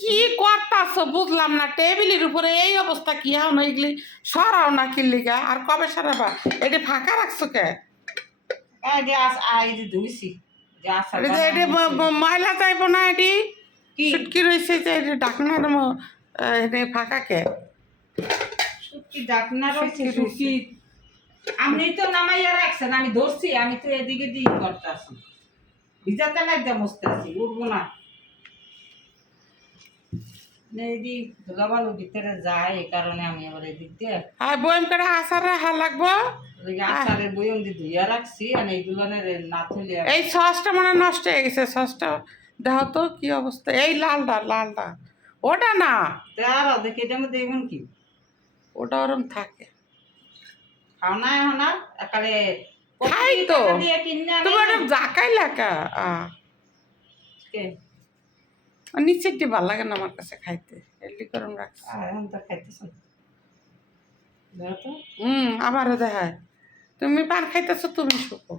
কি করতাছ বুঝলাম না। টেবিলের উপরে এই অবস্থা কি হও না এগুলি সরাও না কিল্লিগা আর কবে সরাবা? এটা ফাঁকা রাখছো কে? এই যে আস আই যে ধুইছি। যে আসার যে এটা ম- ম- ময়লা যাইব না এটি? কি? সুটকি রয়েছে যে এটা ডাকনার এটা ফাঁকা কে? সুটকি ডাকনা রয়েছে সুটকি আপনি তো নামাইয়া রাখছেন আমি ধরছি আমি তো এদিকে দিয়ে করতেছি লাগতে মস্তে আছি উঠবো না। ভিতরে যায় এই কারণে আমি আবার এদিক দিয়ে আর বয়ম করে আসার রাখা লাগবো? আচারের বইম দিয়ে ধুইয়া রাখছি আর এইগুলো না থইলে এই সসটা মানে নষ্ট হয়ে গেছে সসটা। দেখো তো কি অবস্থা। এই লালটা লালটা। ওটা না। আর দেখে এটা মধ্যে কি? ওটা ওরম থাকে। খাও না এখন আর একালে খাই তো। দিয়ে তোমার জাকাই লাগা কে? আর নিচের দিয়ে ভালো লাগে না আমার কাছে খাইতে। এলি গরম রাখছি। এখন তো খাইতেছ হুম আমারও দেখায়। তুমি পান খাইতেছো তুমি শুকো।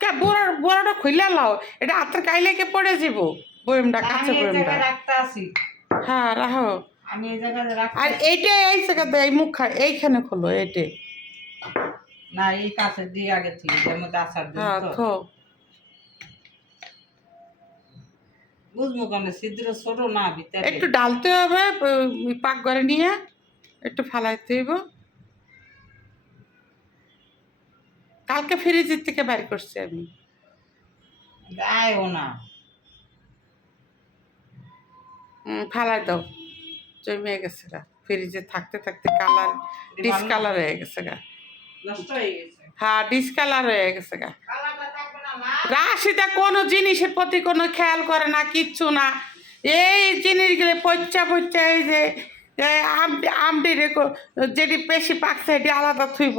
কে বড় বড়টা খুইলা লাও। এটা হাতের কাইলে কে পড়ে যাব বয়মটা কাছে বয়মটা। রাখতে আসি। হ্যাঁ রাখো। আমি এই জায়গায় রাখতে আর এইটা এই জায়গাতে এই মুখ এইখানে খোলো এইটে। না এই কাছে দিয়ে আগে মধ্যে আচার দিই হ্যাঁ তো। থো। বুঝব কেন? ছিদ্র ছোট না ভিতরে। একটু ডালতে হবে পাক করে নিয়ে একটু ফালাইতে হইব। কালকে ফ্রিজের থেকে বাইর করছি আমি। না। ফালাই দাও। জমে গেছে গা। ফ্রিজে থাকতে থাকতে কালার ডিসকালার হয়ে গেছে গা। নষ্ট হয়ে গেছে। হ্যাঁ ডিসকালার হয়ে গেছে গা। রাশিদা কোনো জিনিসের প্রতি কোনো খেয়াল করে না কিচ্ছু না। এই জিনিসগুলো পচ্চা পচ্চা এই যে আমটি আমটি রেখো যেটি বেশি পাকছে সেটি আলাদা থুইব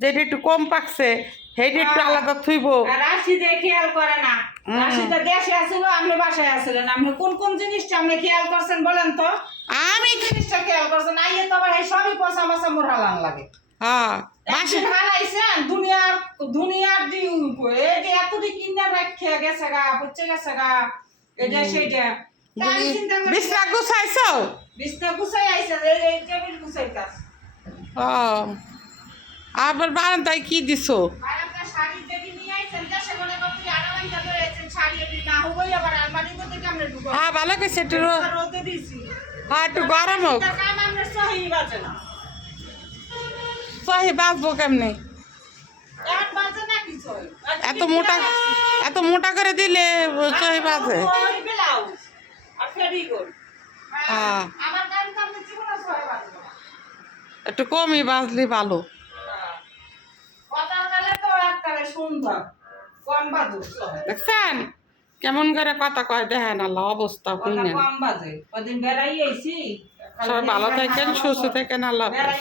যেটি একটু কম পাকছে সেটি একটু আলাদা থুইব। রাশিদে খেয়াল করে না। রাশিদা দেশে আপনি বাসায় আপনি কোন কোন জিনিসটা আপনি খেয়াল করছেন বলেন তো? আমি জিনিসটা খেয়াল করছেন? আইয়ে তো আবার এই সবই পচা পচা মোড়ালান লাগে। হ্যাঁ। বাসা একদিন হারাইছেন দুনিয়ার দুনিয়ার দিন এতটি কিনে রাখে গেছে গা পচে গেছে গা এটা সেইটা। তা আমি চিন্তা করি বিছনা গুছাইছ? বিছনা গুছাই আইছে এই এই টেবিল গুছাইতাস ও। আবার বারান্দায় কি দিছো? আর আপনার শাড়ি যেটি নিয়ে আইছেন দেশে মনে করতে আড়াইটা ধরে আইছেন শাড়ি এটি না হবই আবার আলমারির মধ্যে কেমনে ঢুকো হ্যাঁ ভালো গেছে একটু রো- রোদে দিছি। হ্যাঁ একটু গরম হোক। কাম আপনার সহি বাজে না। সহি বাঁচবো কেমনি? এত মোটা এত মোটা করে দিলে সহি ফেরিগোল হ্যাঁ। একটু কমই বাজলে ভালো। বাজু দেখছেন? কেমন করে কথা কয় দেখেন আল্লাহ অবস্থা কম বাজে। সবাই ভালো থাকেন সুস্থ থাকেন আল্লাহ